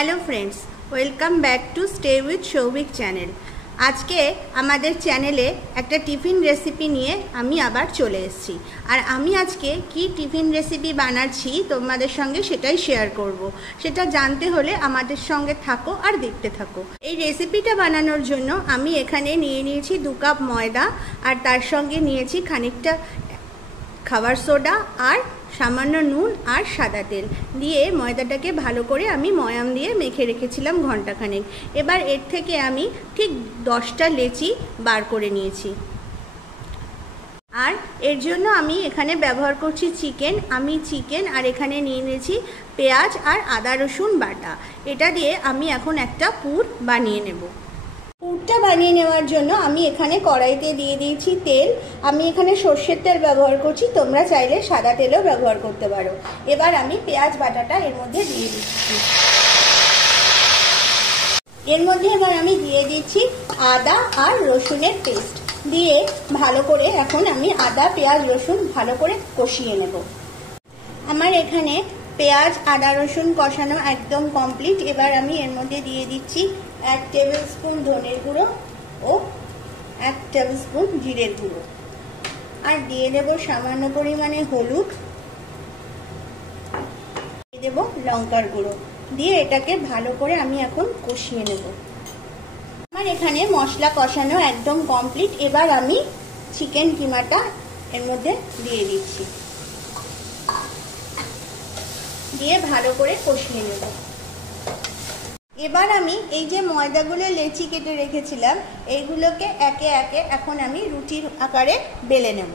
Hello friends, welcome back to stay with Souvik channel. আজকে আমাদের চ্যানেলে একটা টিফিন রেসিপি নিয়ে আমি আবার চলে এসেছি। আর আমি আজকে কি টিফিন রেসিপি বানাচ্ছি তোমাদের সঙ্গে সেটাই শেয়ার করব। সেটা জানতে হলে আমাদের সঙ্গে থাকো আর দেখতে থাকো। এই রেসিপিটা বানানোর জন্য আমি এখানে নিয়ে নিয়েছি 2 কাপ ময়দা, আর তার সঙ্গে নিয়েছি খানিকটা খাবার সোডা আর সামান্য নুন আর সাদা তেল দিয়ে ময়দাটাকে ভালো করে আমি ময়াম দিয়ে মেখে রেখেছিলাম ঘন্টাখানেক। এবার এর থেকে আমি ঠিক 10টা লেচি বার করে নিয়েছি। আর এর জন্য আমি এখানে ব্যবহার করছি চিকেন। আমি চিকেন আর এখানে নিয়ে নিয়েছি পেঁয়াজ আর আদা রসুন বাটা। এটা দিয়ে আমি এখন একটা পুর বানিয়ে নেব। পুরটা বানিয়ে নেওয়ার জন্য আমি এখানে কড়াইতে দিয়ে দিয়েছি তেল। আমি এখানে সর্ষের তেল ব্যবহার করছি, তোমরা চাইলে সাদা তেলও ব্যবহার করতে পারো। এবার আমি পেঁয়াজ বাটাটা এর মধ্যে দিয়ে দিচ্ছি। এর মধ্যে এবার আমি দিয়ে দিচ্ছি আদা আর রসুনের পেস্ট দিয়ে ভালো করে এখন আমি আদা পেঁয়াজ রসুন ভালো করে কষিয়ে নেব। আমার এখানে পেঁয়াজ আদা রসুন কষানো একদম কমপ্লিট। এবার আমি এর মধ্যে দিয়ে দিচ্ছি 1 টেবিল স্পুন ধনের গুঁড়ো ও 1 টেবিল স্পুন জিরের গুঁড়ো, আর দিয়ে দেব সামান্য পরিমাণে হলুদ, দিয়ে দেব লঙ্কার গুঁড়ো, দিয়ে এটাকে ভালো করে আমি এখন কষিয়ে নেব। আমার এখানে মশলা কষানো একদম কমপ্লিট। এবার আমি চিকেন কিমাটা এর মধ্যে দিয়ে দিচ্ছি, দিয়ে ভালো করে কষিয়ে নেব। এবার আমি এই যে ময়দাগুলো লেচি কেটে রেখেছিলাম এইগুলোকে একে একে এখন আমি রুটির আকারে বেলে নেব।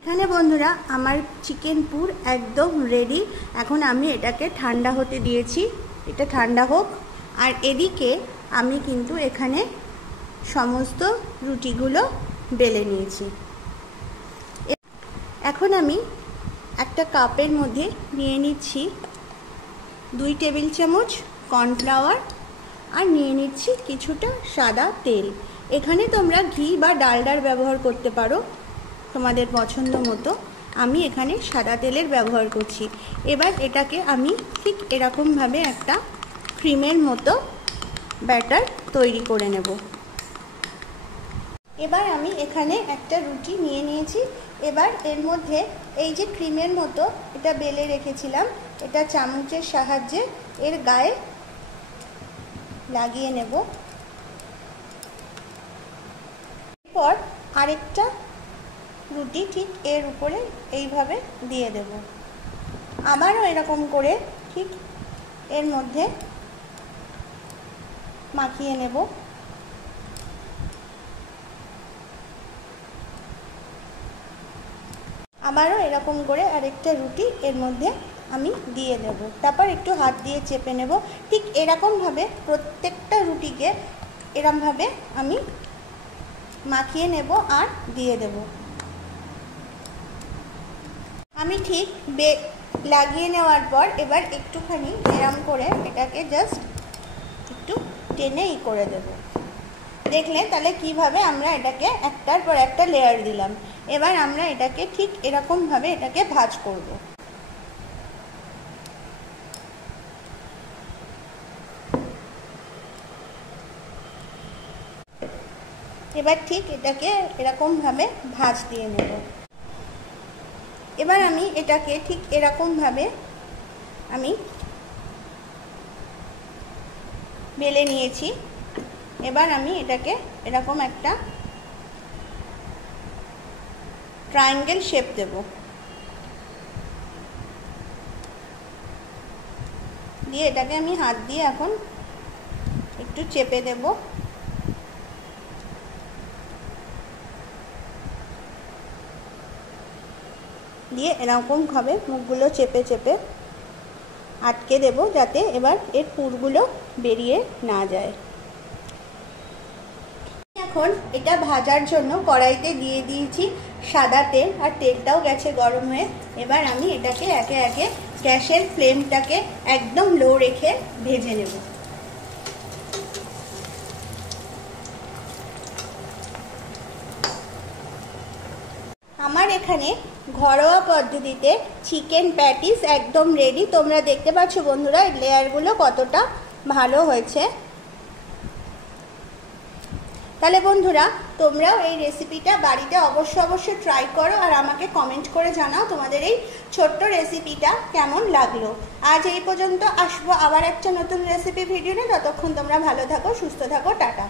এখানে বন্ধুরা আমার চিকেন পুর একদম রেডি। এখন আমি এটাকে ঠান্ডা হতে দিয়েছি, এটা ঠান্ডা হোক। আর এদিকে আমি কিন্তু এখানে সমস্ত রুটিগুলো বেলে নিয়েছি। এখন আমি একটা কাপের মধ্যে নিয়ে নিচ্ছি 2 টেবিল চামচ কর্নফ্লাওয়ার, আর নিয়ে নিচ্ছি কিছুটা সাদা তেল। এখানে তোমরা ঘি বা ডালডার ব্যবহার করতে পারো তোমাদের পছন্দ মতো। আমি এখানে সাদা তেলের ব্যবহার করছি। এবার এটাকে আমি ঠিক এরকমভাবে একটা ক্রিমের মতো ব্যাটার তৈরি করে নেব। এবার আমি এখানে একটা রুটি নিয়ে নিয়েছি। এবার এর মধ্যে এই যে ক্রিমের মতো এটা বেলে রেখেছিলাম, এটা চামচের সাহায্যে এর গায়ে লাগিয়ে নেব। এরপর আরেকটা রুটি ঠিক এর উপরে এইভাবে দিয়ে দেব। আবারও এরকম করে ঠিক এর মধ্যে মাখিয়ে নেব। আবারও এরকম করে আরেকটা রুটি এর মধ্যে আমি দিয়ে দেব। তারপর একটু হাত দিয়ে চেপে নেব। ঠিক এরকমভাবে প্রত্যেকটা রুটিকে এরকমভাবে আমি মাখিয়ে নেব আর দিয়ে দেব। আমি ঠিক লাগিয়ে নেওয়ার পর এবার একটুখানি এরম করে এটাকে জাস্ট একটু টেনে করে দেব। দেখলে তাহলে কিভাবে আমরা এটাকে একটার পর একটা লেয়ার দিলাম। এবার আমরা এটাকে ঠিক এরকমভাবে এটাকে ভাঁজ করব। এবার ঠিক এটাকে এরকমভাবে ভাঁজ দিয়ে নেব। এবার আমি এটাকে ঠিক এরকমভাবে আমি বেলে নিয়েছি। এবার আমি এটাকে এরকম একটা ট্রায়াঙ্গেল শেপ দেব, দিয়ে এটাকে আমি হাত দিয়ে এখন একটু চেপে দেব। দিয়ে এরকমভাবে মুখগুলো চেপে চেপে আটকে দেব, যাতে এবার এর পুরগুলো বেরিয়ে না যায়। এখন এটা ভাজার জন্য কড়াইতে দিয়ে দিয়েছি সাদা তেল, আর তেলটাও গেছে গরম হয়ে। এবার আমি এটাকে একে একে গ্যাসের ফ্লেমটাকে একদম লো রেখে ভেজে নেব। এখানে ঘরোয়া পদ্ধতিতে চিকেন প্যাটিস একদম রেডি। তোমরা দেখতে পাচ্ছ বন্ধুরা এই লেয়ারগুলো কতটা ভালো হয়েছে। তাহলে বন্ধুরা তোমরাও এই রেসিপিটা বাড়িতে অবশ্যই ট্রাই করো আর আমাকে কমেন্ট করে জানাও তোমাদের এই ছোট্ট রেসিপিটা কেমন লাগলো। আজ এই পর্যন্ত, আসবো আবার একটা নতুন রেসিপি ভিডিও নিয়ে। ততক্ষণ তোমরা ভালো থাকো, সুস্থ থাকো, টাটা।